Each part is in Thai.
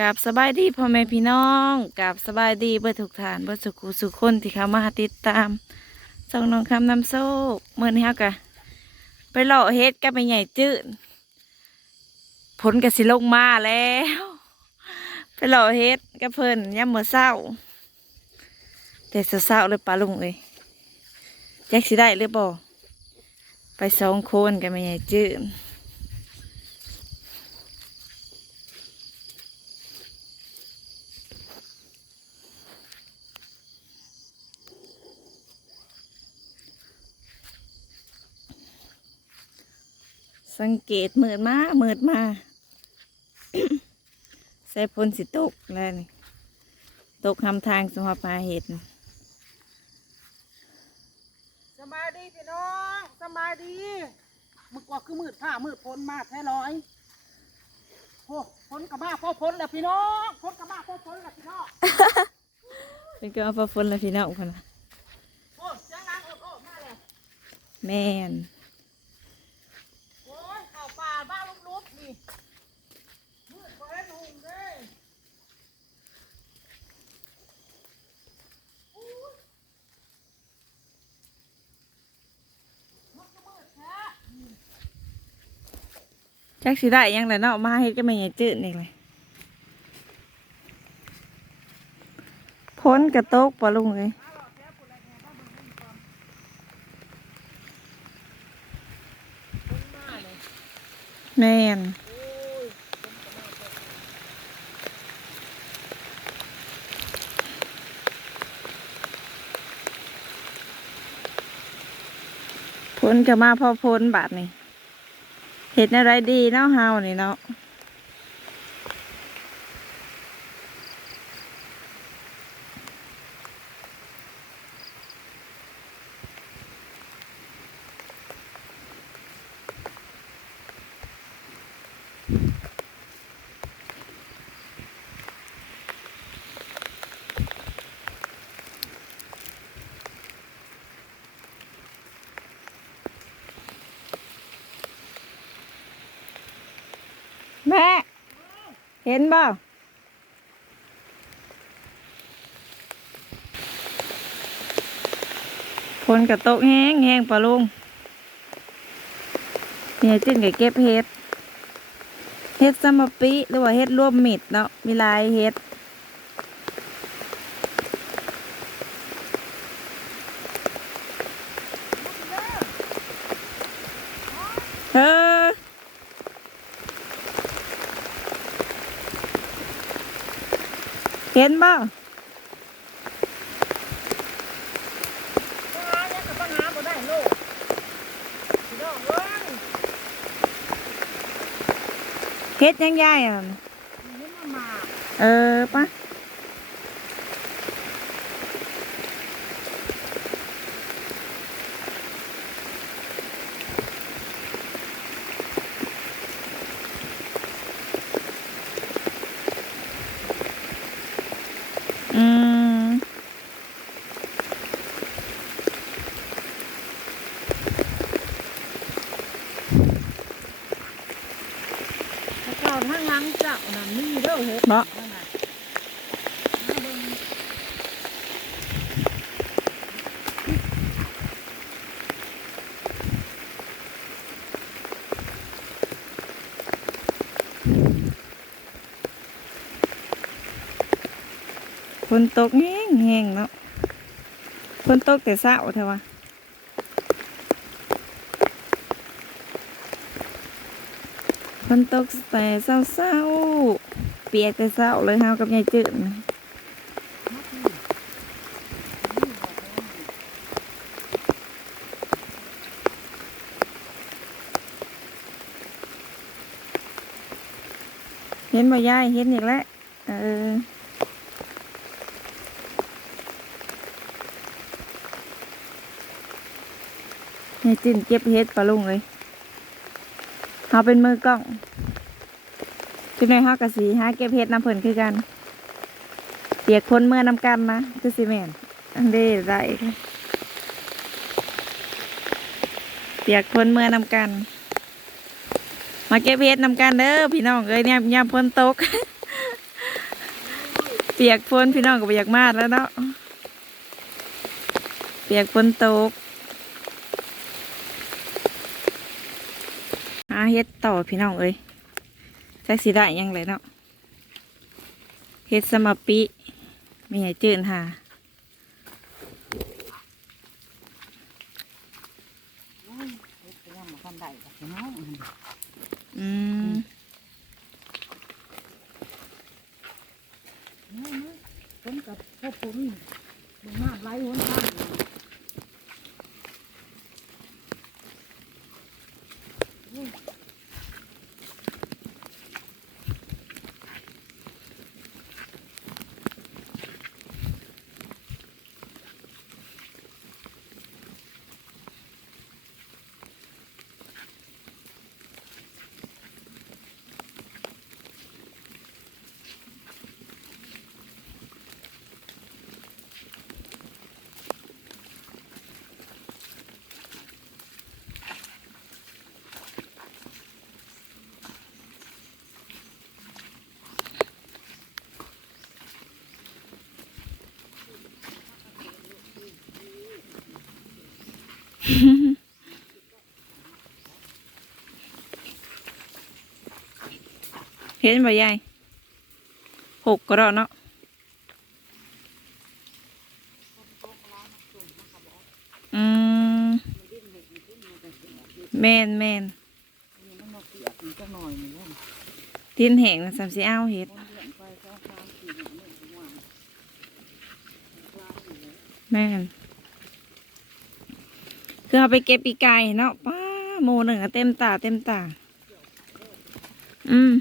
กับสบายดีพ่อแม่พี่น้องกับสบายดีเบิดทุกฐานเบิดสุขุสุขคนที่เขามาติดตามส่องน้องคำนำโซ่เมื่อนี้เฮากะไปเลาะเฮ็ดกับไปใหญ่จืดผลกสิลงมาแล้ว ไปเลาะเฮ็ดกับเพิ่นย่ำเมื่อเศร้า แต่เศร้าเลยปลาลุงเอ้ยแจ็คสิได้หรือบ่ไปสองคนกับไปใหญ่จืด สังเกตมืดมามืดมา ใส่พลสิตกแล้วนี่ตกทำทางสมหปลาเห็ดสบายดีพี่น้องสบายดีมึกว่าคือมืดผ้ามืดพ้นมาแท้ร้อยโอ้พ้นกับมาพอพ้นแล้วพี่น้องพ้นกับมาพอพ้นแล้วพี่น้องเป็นก็เอาพอฝนแล้วพี่น้องคนละโอ้เสียงดังโอ้โอ้มาแล้วแม่น โอ้ยเข้าป่าบ้าลุกๆนี่มืดกว่าไอ้หนุ่มเด้มันก็มืดแท้ จักสิได้ยังแหละเนาะมาเฮ็ดก็ไม่ใหญ่จืดนี่เลยพ้นกระโตกปลาลุงเลยแมนพ้นก็มาพอพ้นบาทนี่ เห็ดอะไรดีเนาะเฮานี่เนาะแม่ เห็นบ่ฝนกระตกแห้งแห้งปะลุงเนี่ยจิ้นกับเก็บเห็ด เห็ดซัมปิหรือว่าเห็ดรวมมิดเนาะ มีหลายเห็ดเออ เห็นบ้างเฮ็ดยังยายอะเออปะอืม ถ้าเก่าทางหลังเจ้านั่นมี เนาะฝนตกแห้งแห้งเนาะฝนตกแต่เช้าเถอะวะฝนตกแต่เช้าเช้า เปียกแต่เช้าเลยเฮากับยายจืดนเห็นบ่ยายเห็นอีกแล้วเออจิ้นเก็บเฮ็ดปลาลุงเลยเขาเป็นมือกล้อง จุดในห้ากะสีหาเก็บเฮ็ดน้ำเพิ่นคือกันเปียกพ้นเมื่อนำกันนะคือสิแม่นอันเด้ได้เปียกพ้นเมื่อนำกัน มาเก็บเฮ็ดนำกันเด้อพี่น้องเอ้ยเนี่ยยามพ้นตก เปียกฝนพี่น้องก็บ่อยากมาดแล้วเนาะเปียกฝนตกหาเฮ็ดต่อพี่น้องเอ้ย ใช้สีได้ยังเลยเนาะเฮ็ดสมปิมีใหญ่จืนหาอ้ยเฮ็ดไปยังบ่ทันได้ดอกพี่น้องอืมผมกับพวกผมมาไหลหนทาง เห็นบ่ยายหกก็รอเนาะอืมแมนแมน นี่มันมาเปียกอีกจักหน่อยนี่นะ ทินแห้งนะสามสิเอาเห็ด ผมเลี้ยงไปสองสามสี่ห้าหกเจ็ดแปดเก้าสิบ แม่น คือเอาไปเก็บปีกไก่เนาะป้าโมหนึ่งเต็มตาเต็มตา อืม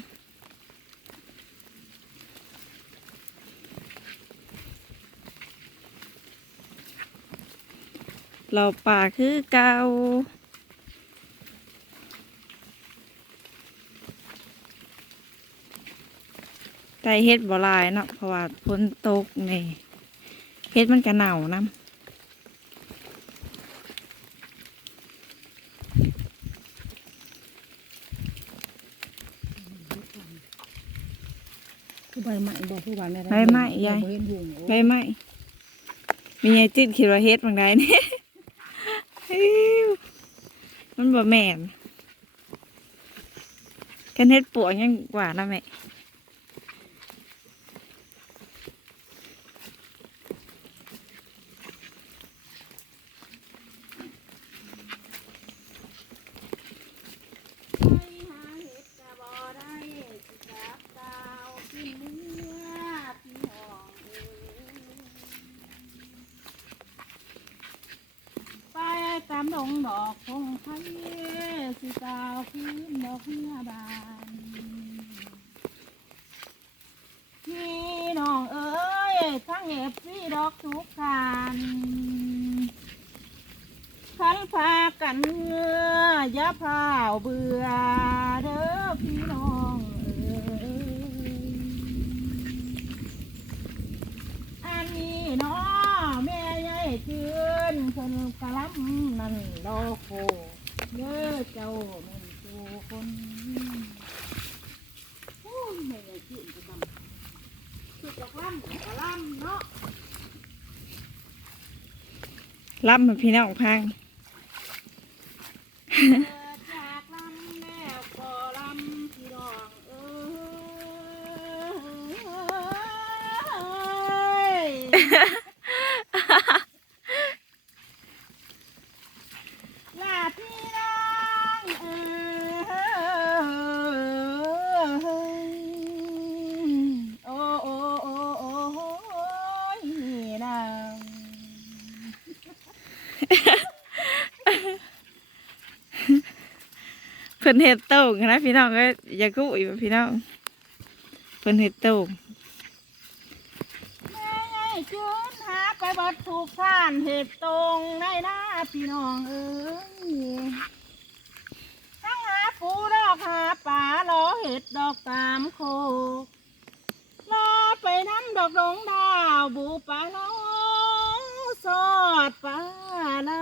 เราป่าคือเกาแต่เฮ็ดบ่ลายเนาะเพราะว่าฝนตกนี่เฮ็ดมันก็หนาวน้คื บไม้บอกคือว่าแม่ำใบไม้ยายบ่เห็นหุงใบไม้มีไงจิ้นคิดว่าเฮ็ดบางใดนี่อิ๊วมันบ่แม่นกันเฮ็ดปวกยังกว่านะแม่ ไปตามดงด อกคงไผ่สิสาวคืนดอกเมียบานพี่น้องเอ้ยทั้งเอฟซีดอกทุกทานขันพากันเงื่ออย่าพาวเบื่อเด้อ นคนกะลำนั่นโลโคเด้อเจ้าแม่นตูคนโอ้ยแม่ใหญ่จืนกะลำคือกะลำกะลำเนาะรับมาพี่น้องพังจากลำแล้วก็ลำพี่น้องเอ้ย ลาพี่น้องเอ้ยโอ้โอ้โอ้โอ้โอ้ยนาง เพิ่นเฮ็ดโต่งนะพี่น้องก็อย่ากู้อีกพี่น้องเพิ่นเฮ็ดโต่งแม่ไอ้จืนหาไปบัดถูกท่านเห็ดตรงในหน้าพี่น้องเอ้ยทั้งหาปูดอกหาป่าลอเห็ดดอกตามโคกลอไปน้ำดอกดงดาวบูปลาเราสอดปลาเรา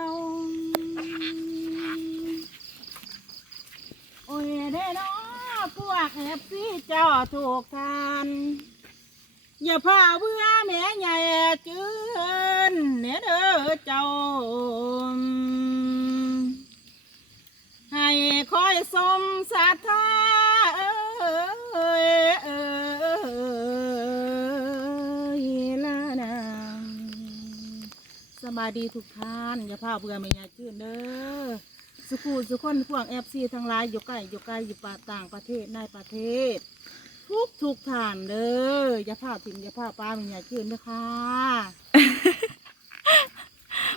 โอ้ย เด้เนาะพวกเอฟซีเจ้าถูกกันอย่าพาเบื่อแม่ใหญ่จืนเนี่ยเด้อเจ้า ให้คอยสมศรัทธาเอ้ยเอ้ยละนางสบายดีทุกท่าน อย่าพาเบื่อแม่ยายจื้นเด้อ สุขูสุขคนพวกเอฟซีทั้งหลายอยู่ใกล้อยู่ไกลอยู่ป่าต่างประเทศในประเทศ ทุกทุกทานเด้ออย่าพาถิ่นอย่าพาป้าแม่ยายจื้นเด้อค่ะ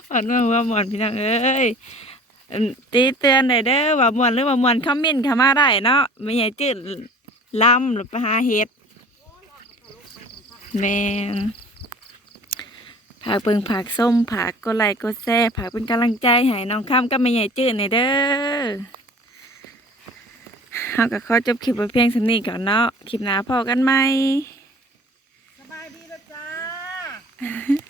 อ่อนว่าว่าหมอนพี่น้องเอ้ยตีเตือนได้เด้อว่าหมวนหรือว่าหมวนคอมเมนต์เข้ามาได้เนาะไม่ใหญ่จืดลำหรือไปหาเห็ดแมง ผักเปิงผักส้มผักก็ไลก็แซ่ผักเป็นกำลังใจให้น้องข้ามก็ไม่ใหญ่จืดในเด้อเอาก็ขอจบคลิปไปเพียงสำนีก่อนเนาะคลิปหน้าพอกันไหมสบายดีนะจ้า